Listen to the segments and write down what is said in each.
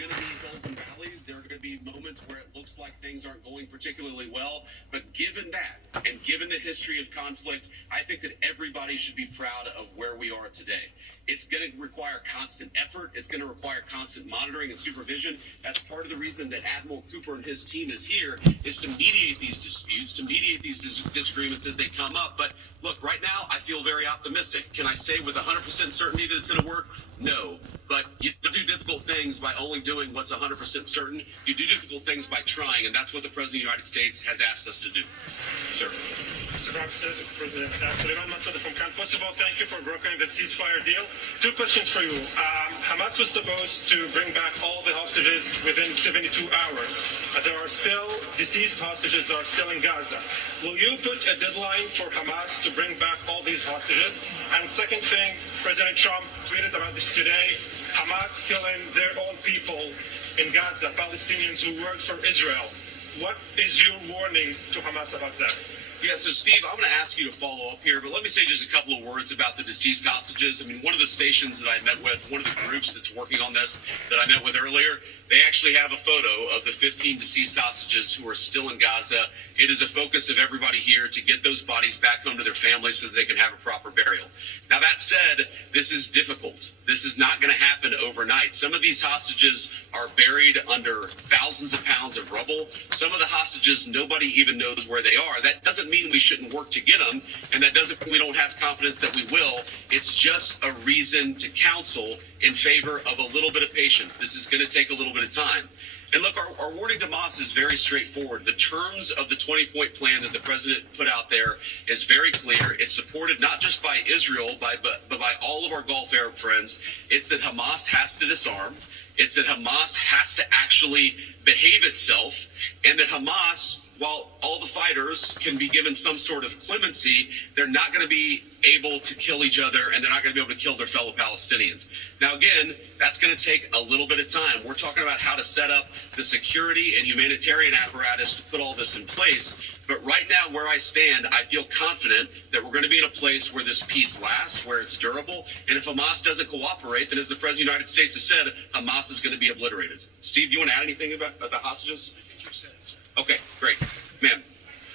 going to be hills and valleys. There are going to be moments where it looks like things aren't going particularly well. But given that, and given the history of conflict, I think that everybody should be proud of where we are today. It's going to require constant effort. It's going to require constant monitoring and supervision. That's part of the reason that Admiral Cooper and his team is here, is to mediate these disputes, to mediate these disagreements as they come up. But look, right now, I feel very optimistic. Can I say with 100% certainty that it's going to work? No. But you don't do difficult things by only doing what's 100% certain. You do difficult things by trying, and that's what the President of the United States has asked us to do. Sir. Mr. President, Suleiman Massoud from Cannes. First of all, thank you for brokering the ceasefire deal. Two questions for you. Hamas was supposed to bring back all the hostages within 72 hours. There are still deceased hostages that are still in Gaza. Will you put a deadline for Hamas to bring back all these hostages? And second thing, President Trump tweeted about this today. Hamas killing their own people in Gaza, Palestinians who work for Israel. What is your warning to Hamas about that? Yeah, so Steve, I'm going to ask you to follow up here, but let me say just a couple of words about the deceased hostages. I mean, one of the stations that I met with, one of the groups that's working on this that I met with earlier, they actually have a photo of the 15 deceased hostages who are still in Gaza. It is a focus of everybody here to get those bodies back home to their families so that they can have a proper burial. Now, that said, this is difficult. This is not going to happen overnight. Some of these hostages are buried under thousands of pounds of rubble. Some of the hostages, nobody even knows where they are. That doesn't mean we shouldn't work to get them, and that doesn't mean we don't have confidence that we will. It's just a reason to counsel in favor of a little bit of patience. This is going to take a little bit of time. And look, our warning to Hamas is very straightforward. The terms of the 20-point plan that the president put out there is very clear. It's supported not just by Israel, but by all of our Gulf Arab friends. It's that Hamas has to disarm. It's that Hamas has to actually behave itself, and that Hamas, while all the fighters can be given some sort of clemency, they're not going to be able to kill each other, and they're not going to be able to kill their fellow Palestinians. Now, again, that's going to take a little bit of time. We're talking about how to set up the security and humanitarian apparatus to put all this in place. But right now, where I stand, I feel confident that we're going to be in a place where this peace lasts, where it's durable. And if Hamas doesn't cooperate, then as the President of the United States has said, Hamas is going to be obliterated. Steve, do you want to add anything about the hostages? I think you said it, sir. Okay, great. Ma'am.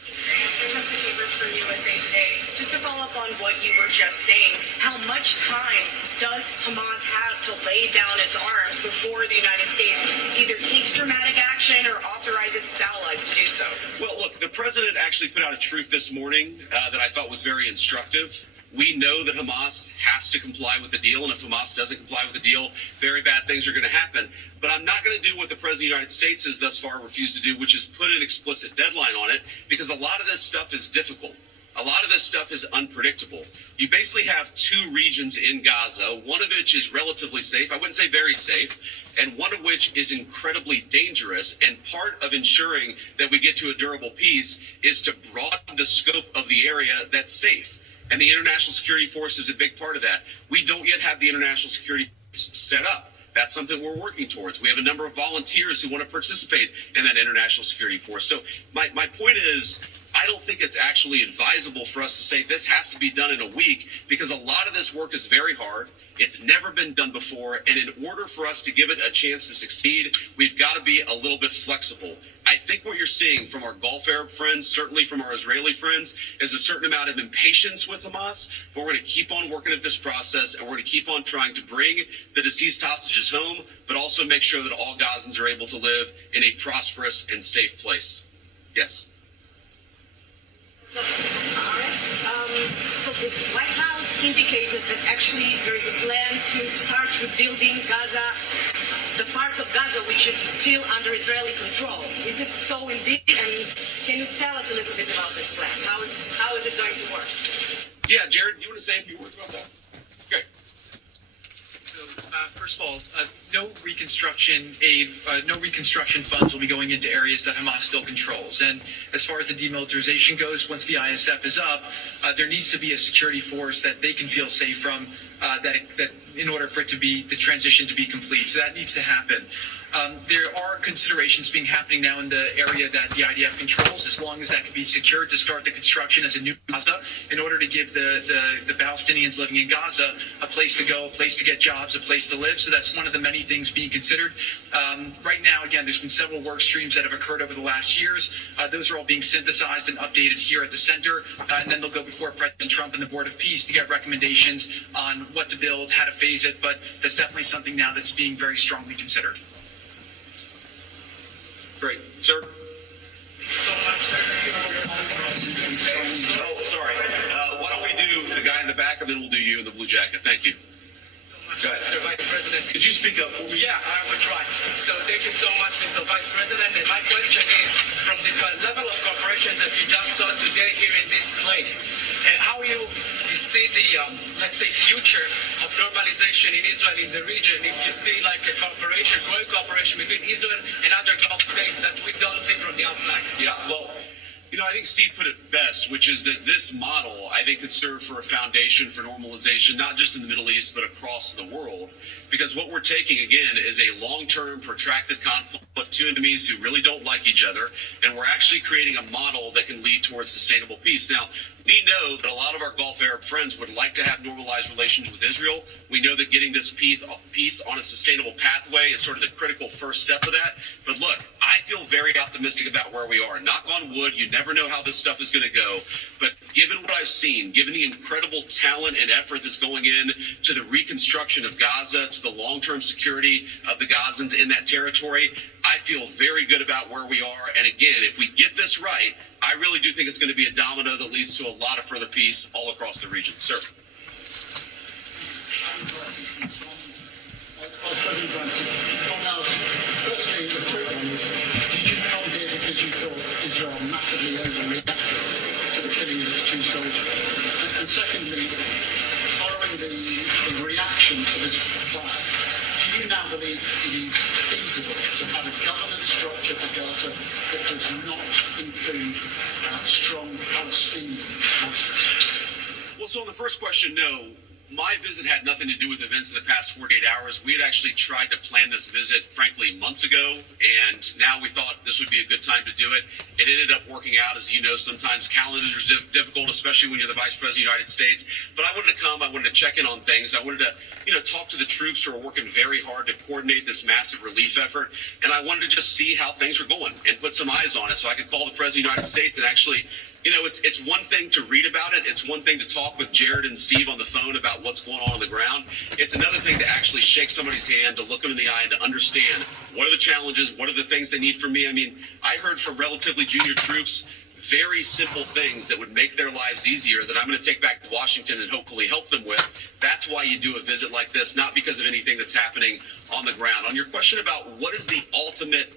From USA Today. Just to follow up on what you were just saying, how much time does Hamas have to lay down its arms before the United States either takes dramatic action or authorizes its allies to do so? Well, look, the president actually put out a truth this morning that I thought was very instructive. We know that Hamas has to comply with the deal, and if Hamas doesn't comply with the deal, very bad things are going to happen. But I'm not going to do what the President of the United States has thus far refused to do, which is put an explicit deadline on it, because a lot of this stuff is difficult. A lot of this stuff is unpredictable. You basically have two regions in Gaza, one of which is relatively safe, I wouldn't say very safe, and one of which is incredibly dangerous. And part of ensuring that we get to a durable peace is to broaden the scope of the area that's safe. And the International Security Force is a big part of that. We don't yet have the International Security Force set up. That's something we're working towards. We have a number of volunteers who want to participate in that International Security Force. So my point is, I don't think it's actually advisable for us to say this has to be done in a week, because a lot of this work is very hard. It's never been done before. And in order for us to give it a chance to succeed, we've got to be a little bit flexible. I think what you're seeing from our Gulf Arab friends, certainly from our Israeli friends, is a certain amount of impatience with Hamas. But we're going to keep on working at this process, and we're going to keep on trying to bring the deceased hostages home, but also make sure that all Gazans are able to live in a prosperous and safe place. Yes. So the White House indicated that actually there is a plan to start rebuilding Gaza, the parts of Gaza which is still under Israeli control. Is it so indeed? And can you tell us a little bit about this plan? How is it going to work? Yeah, Jared, you want to say a few words about that? Great. So, first of all, no reconstruction aid, no reconstruction funds will be going into areas that Hamas still controls. And as far as the demilitarization goes, once the ISF is up, there needs to be a security force that they can feel safe from, that in order for it to be the transition to be complete. So that needs to happen. There are considerations happening now in the area that the IDF controls, as long as that can be secured to start the construction as a new Gaza, in order to give the Palestinians living in Gaza a place to go, a place to get jobs, a place to live. So that's one of the many many things being considered. Right now, again, there's been several work streams that have occurred over the last years. Those are all being synthesized and updated here at the center, and then they'll go before President Trump and the Board of Peace to get recommendations on what to build, how to phase it, but that's definitely something now that's being very strongly considered. Great. Sir? So much. Oh, sorry. Why don't we do the guy in the back, and then we'll do you in the blue jacket. Thank you. Go ahead. Mr. Vice President. Could you speak up? Yeah, I will try. So thank you so much, Mr. Vice President. And my question is, from the level of cooperation that you just saw today here in this place, and how you see the, let's say, future of normalization in Israel in the region, if you see like a cooperation, growing cooperation between Israel and other Gulf states that we don't see from the outside. Yeah, well, I think Steve put it best, which is that this model, I think, could serve for a foundation for normalization, not just in the Middle East, but across the world. Because what we're taking, again, is a long-term, protracted conflict with two enemies who really don't like each other, and we're actually creating a model that can lead towards sustainable peace. Now, we know that a lot of our Gulf Arab friends would like to have normalized relations with Israel. We know that getting this peace on a sustainable pathway is sort of the critical first step of that. But look, I feel very optimistic about where we are. Knock on wood, you never know how this stuff is going to go. But given what I've seen, given the incredible talent and effort that's going in to the reconstruction of Gaza, to the long-term security of the Gazans in that territory, I feel very good about where we are. And again, if we get this right, I really do think it's going to be a domino that leads to a lot of further peace all across the region. Sir. President Branson, firstly, the quick one is, did you come here because you thought Israel massively overreacted to the killing of its two soldiers? And secondly, following the reaction to this plan, do you now believe it is feasible to have a governance structure for Gaza that does not include strong Palestinian forces? Well, so on the first question, no. My visit had nothing to do with events of the past 48 hours. We had actually tried to plan this visit, frankly, months ago, and now we thought this would be a good time to do it. It ended up working out. As you know, sometimes calendars are difficult, especially when you're the Vice President of the United States. But I wanted to come. I wanted to check in on things. I wanted to, talk to the troops who are working very hard to coordinate this massive relief effort. And I wanted to just see how things are going and put some eyes on it so I could call the President of the United States and actually, it's one thing to read about it. It's one thing to talk with Jared and Steve on the phone about what's going on the ground. It's another thing to actually shake somebody's hand, to look them in the eye, and to understand what are the challenges, what are the things they need from me. I mean, I heard from relatively junior troops very simple things that would make their lives easier that I'm going to take back to Washington and hopefully help them with. That's why you do a visit like this, not because of anything that's happening on the ground. On your question about what is the ultimate,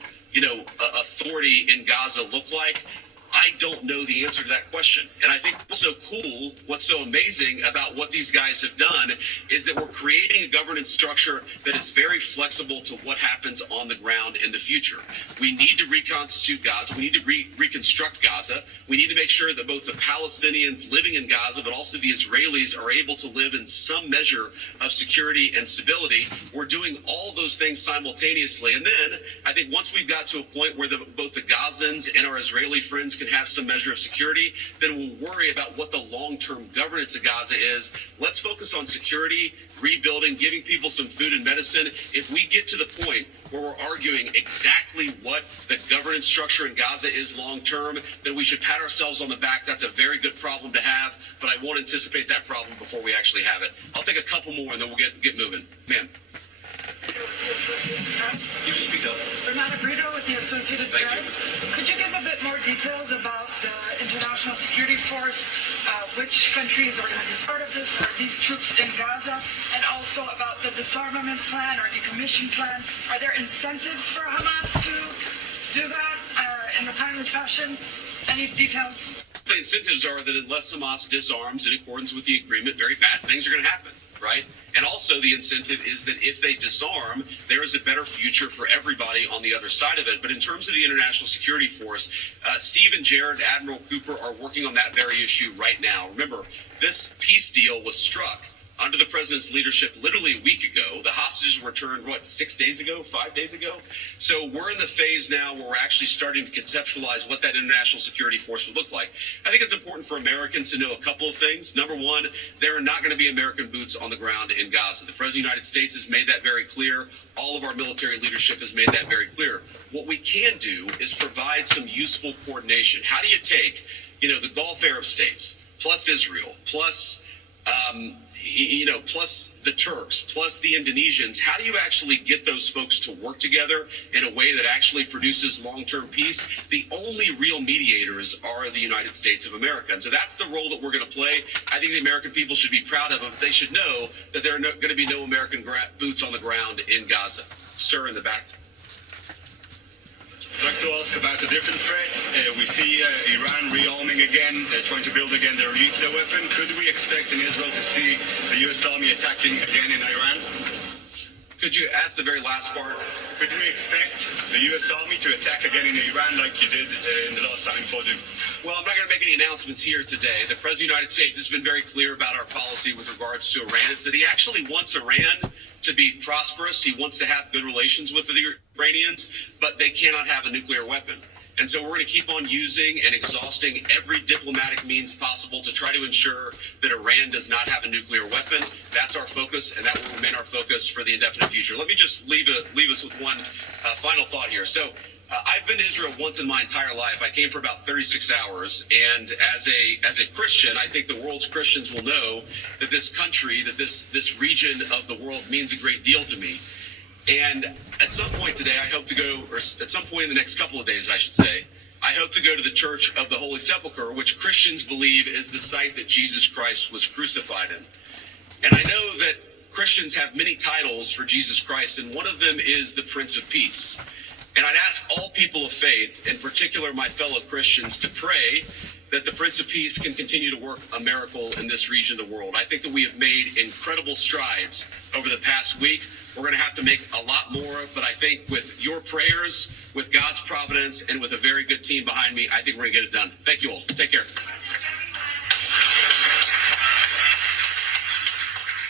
authority in Gaza look like, I don't know the answer to that question. And I think what's so cool, what's so amazing about what these guys have done is that we're creating a governance structure that is very flexible to what happens on the ground in the future. We need to reconstitute Gaza. We need to reconstruct Gaza. We need to make sure that both the Palestinians living in Gaza, but also the Israelis are able to live in some measure of security and stability. We're doing all those things simultaneously. And then I think once we've got to a point where both the Gazans and our Israeli friends can have some measure of security, then we'll worry about what the long-term governance of Gaza is. Let's focus on security, rebuilding, giving people some food and medicine. If we get to the point where we're arguing exactly what the governance structure in Gaza is long-term, then we should pat ourselves on the back. That's a very good problem to have, but I won't anticipate that problem before we actually have it. I'll take a couple more and then we'll get moving. Ma'am. You just speak up. Renata Brito with the Associated Thank Press. Could you give a bit more details about the International Security Force? Which countries are going to be part of this? Are these troops in Gaza? And also about the disarmament plan or decommission plan. Are there incentives for Hamas to do that in a timely fashion? Any details? The incentives are that unless Hamas disarms in accordance with the agreement, very bad things are going to happen, right? And also the incentive is that if they disarm, there is a better future for everybody on the other side of it. But in terms of the International Security Force, Steve and Jared, Admiral Cooper, are working on that very issue right now. Remember, this peace deal was struck under the president's leadership literally a week ago. The hostages were returned, 6 days ago, 5 days ago? So we're in the phase now where we're actually starting to conceptualize what that international security force would look like. I think it's important for Americans to know a couple of things. Number one, there are not going to be American boots on the ground in Gaza. The President of the United States has made that very clear. All of our military leadership has made that very clear. What we can do is provide some useful coordination. How do you take, the Gulf Arab states, plus Israel, plus plus the Turks, plus the Indonesians? How do you actually get those folks to work together in a way that actually produces long-term peace? The only real mediators are the United States of America. And so that's the role that we're going to play. I think the American people should be proud of it. They should know that there are going to be no American boots on the ground in Gaza. Sir, in the back. I'd like to ask about a different threat. We see Iran rearming again, trying to build again their nuclear weapon. Could we expect in Israel to see the U.S. Army attacking again in Iran? Could you ask the very last part? Could we expect the U.S. Army to attack again in Iran like you did in the last time in Fordham? Well, I'm not going to make any announcements here today. The President of the United States has been very clear about our policy with regards to Iran. It's that he actually wants Iran to be prosperous. He wants to have good relations with the Iranians, but they cannot have a nuclear weapon. And so we're going to keep on using and exhausting every diplomatic means possible to try to ensure that Iran does not have a nuclear weapon. That's our focus, and that will remain our focus for the indefinite future. Let me just leave us with one final thought here. So I've been to Israel once in my entire life. I came for about 36 hours, and as a Christian, I think the world's Christians will know that this country, that this region of the world means a great deal to me. And at some point today, I hope to go, or at some point in the next couple of days, I should say, I hope to go to the Church of the Holy Sepulchre, which Christians believe is the site that Jesus Christ was crucified in. And I know that Christians have many titles for Jesus Christ, and one of them is the Prince of Peace. And I'd ask all people of faith, in particular my fellow Christians, to pray that the Prince of Peace can continue to work a miracle in this region of the world. I think that we have made incredible strides over the past week. We're going to have to make a lot more, but I think with your prayers, with God's providence, and with a very good team behind me, I think we're going to get it done. Thank you all. Take care.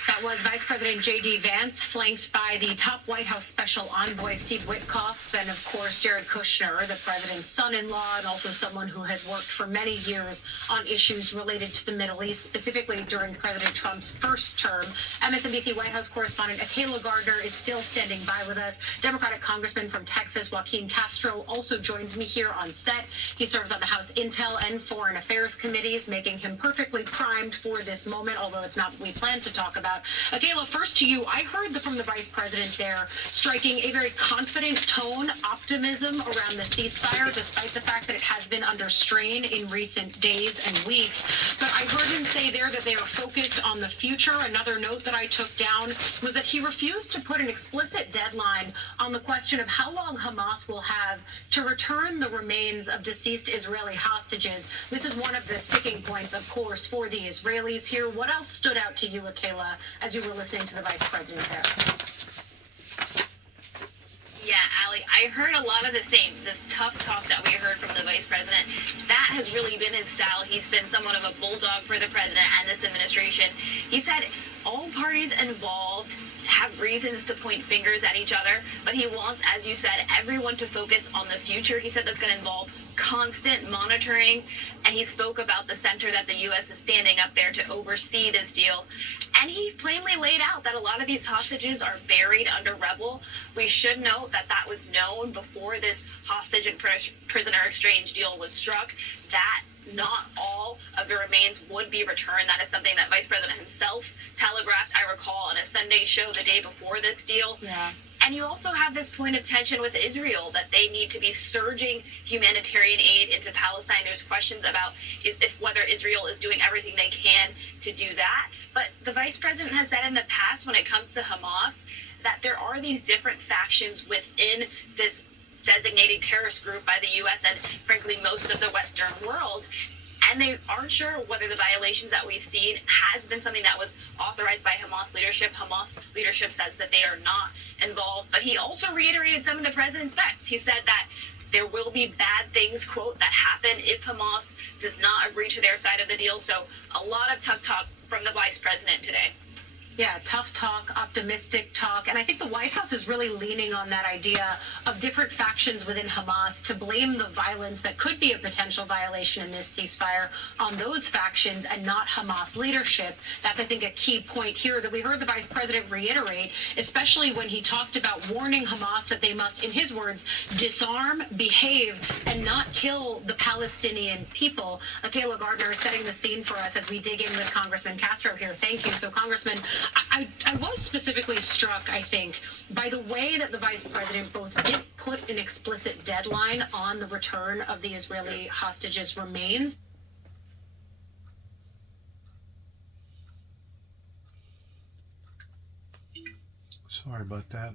That was Vice President J.D. Vance, flanked by the top White House special envoy, Steve Witkoff, and of course, Jared Kushner, the president's son-in-law, and also someone who has worked for many years on issues related to the Middle East, specifically during President Trump's first term. MSNBC White House correspondent Akayla Gardner is still standing by with us. Democratic Congressman from Texas, Joaquin Castro, also joins me here on set. He serves on the House Intel and Foreign Affairs committees, making him perfectly primed for this moment, although it's not what we plan to talk about. Akayla, first to you. I heard from the vice president there striking a very confident tone, optimism around the ceasefire, despite the fact that it has been under strain in recent days and weeks. But I heard him say there that they are focused on the future. Another note that I took down was that he refused to put an explicit deadline on the question of how long Hamas will have to return the remains of deceased Israeli hostages. This is one of the sticking points, of course, for the Israelis here. What else stood out to you, Akayla, as you were listening to the vice president there? Yeah, Allie, I heard a lot of the same. This tough talk that we heard from the vice president, that has really been his style. He's been somewhat of a bulldog for the president and this administration. He said all parties involved have reasons to point fingers at each other, but he wants, as you said, everyone to focus on the future. He said that's going to involve constant monitoring, and he spoke about the center that the U.S. is standing up there to oversee this deal. And he plainly laid out that a lot of these hostages are buried under rubble. We should note that that was known before this hostage and prisoner exchange deal was struck, that not all of the remains would be returned. That is something that Vice President himself telegraphed, I recall, on a Sunday show the day before this deal. Yeah. And you also have this point of tension with Israel, that they need to be surging humanitarian aid into Palestine. There's questions about whether Israel is doing everything they can to do that. But the vice president has said in the past, when it comes to Hamas, that there are these different factions within this designated terrorist group by the U.S. and, frankly, most of the Western world. And they aren't sure whether the violations that we've seen has been something that was authorized by Hamas leadership. Hamas leadership says that they are not involved. But he also reiterated some of the president's threats. He said that there will be bad things, quote, that happen if Hamas does not agree to their side of the deal. So a lot of tough talk from the vice president today. Yeah, tough talk, optimistic talk. And I think the White House is really leaning on that idea of different factions within Hamas to blame the violence that could be a potential violation in this ceasefire on those factions and not Hamas leadership. That's, I think, a key point here that we heard the vice president reiterate, especially when he talked about warning Hamas that they must, in his words, disarm, behave, and not kill the Palestinian people. Kayla Gardner is setting the scene for us as we dig in with Congressman Castro here. Thank you. So, Congressman, I was specifically struck, I think, by the way that the vice president both did put an explicit deadline on the return of the Israeli hostages' remains. Sorry about that.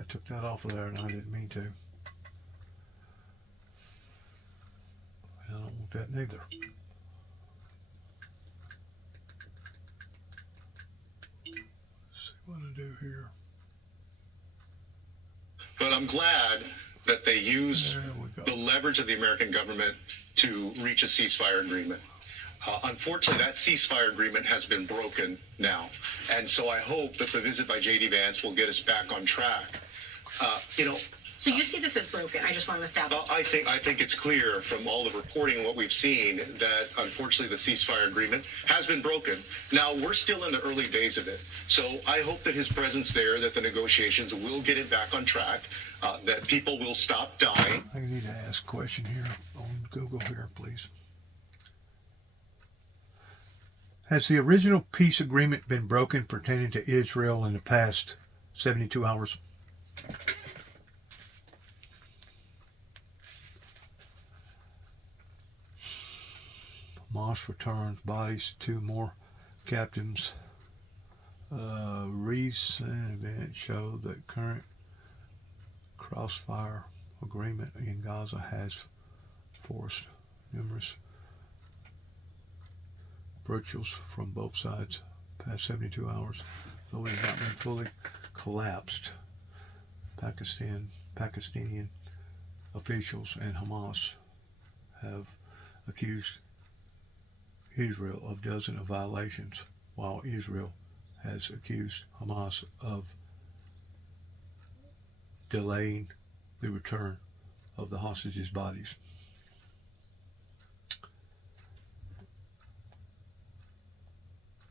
I took that off of there and I didn't mean to. I don't want that neither. What to do here. But I'm glad that they use the leverage of the American government to reach a ceasefire agreement. Unfortunately, that ceasefire agreement has been broken now. And so I hope that the visit by J.D. Vance will get us back on track. So you see this as broken? I just want to establish. I think it's clear from all the reporting and what we've seen that unfortunately the ceasefire agreement has been broken. Now we're still in the early days of it, so I hope that his presence there, that the negotiations will get it back on track, that people will stop dying. I need to ask a question here on Google here, please. Has the original peace agreement been broken pertaining to Israel in the past 72 hours? Hamas returns bodies to 2 more captives. Recent events show that current crossfire agreement in Gaza has forced numerous virtuals from both sides past 72 hours, though it has not been fully collapsed. Pakistani officials and Hamas have accused Israel of dozens of violations, while Israel has accused Hamas of delaying the return of the hostages' bodies.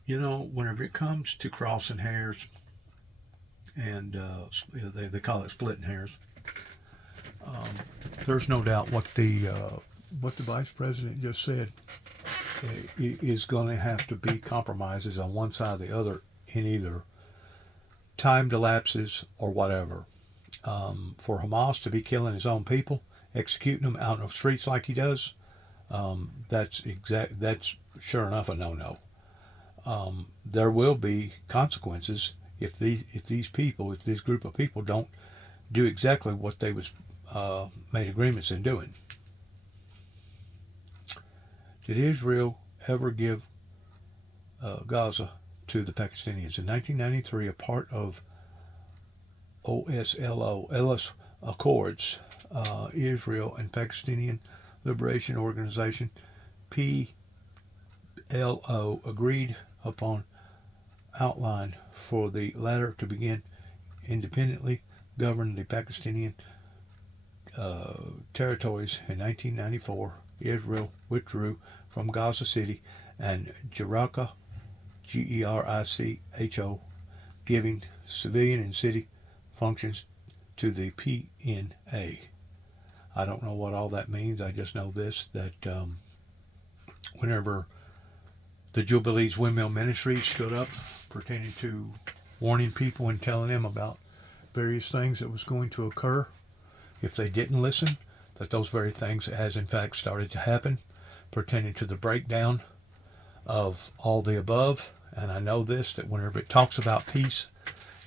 You know, whenever it comes to crossing hairs, and they call it splitting hairs, there's no doubt what the vice president just said is going to have to be compromises on one side or the other in either time lapses or whatever. For Hamas to be killing his own people, executing them out in the streets like he does, that's sure enough a no-no. There will be consequences if this group of people don't do exactly what they was made agreements in doing. Did Israel ever give Gaza to the Pakistanis? In 1993, a part of Ellis Accords, Israel and Pakistani Liberation Organization, PLO, agreed upon outline for the latter to begin independently govern the Pakistani territories. In 1994, Israel withdrew from Gaza City and Jericho, G-E-R-I-C-H-O, giving civilian and city functions to the PNA. I don't know what all that means. I just know this, that whenever the Jubilees Windmill Ministry stood up pertaining to warning people and telling them about various things that was going to occur if they didn't listen, that those very things has in fact started to happen pertaining to the breakdown of all the above. And I know this, that whenever it talks about peace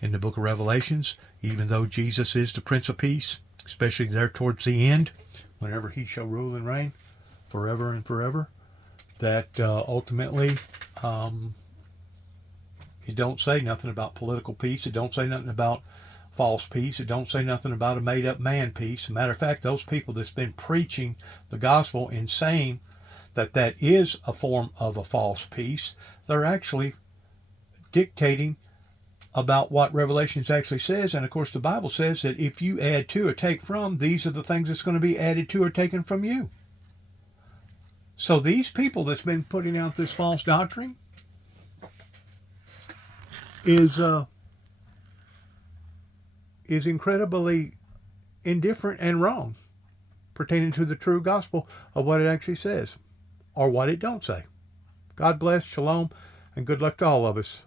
in the book of Revelations, even though Jesus is the Prince of Peace, especially there towards the end, whenever he shall rule and reign forever and forever, that ultimately it don't say nothing about political peace. It don't say nothing about false peace. It don't say nothing about a made-up man peace. As a matter of fact, those people that's been preaching the gospel and saying that that is a form of a false peace, they're actually dictating about what Revelations actually says. And of course, the Bible says that if you add to or take from, these are the things that's going to be added to or taken from you. So these people that's been putting out this false doctrine is incredibly indifferent and wrong pertaining to the true gospel of what it actually says or what it don't say. God bless, shalom, and good luck to all of us.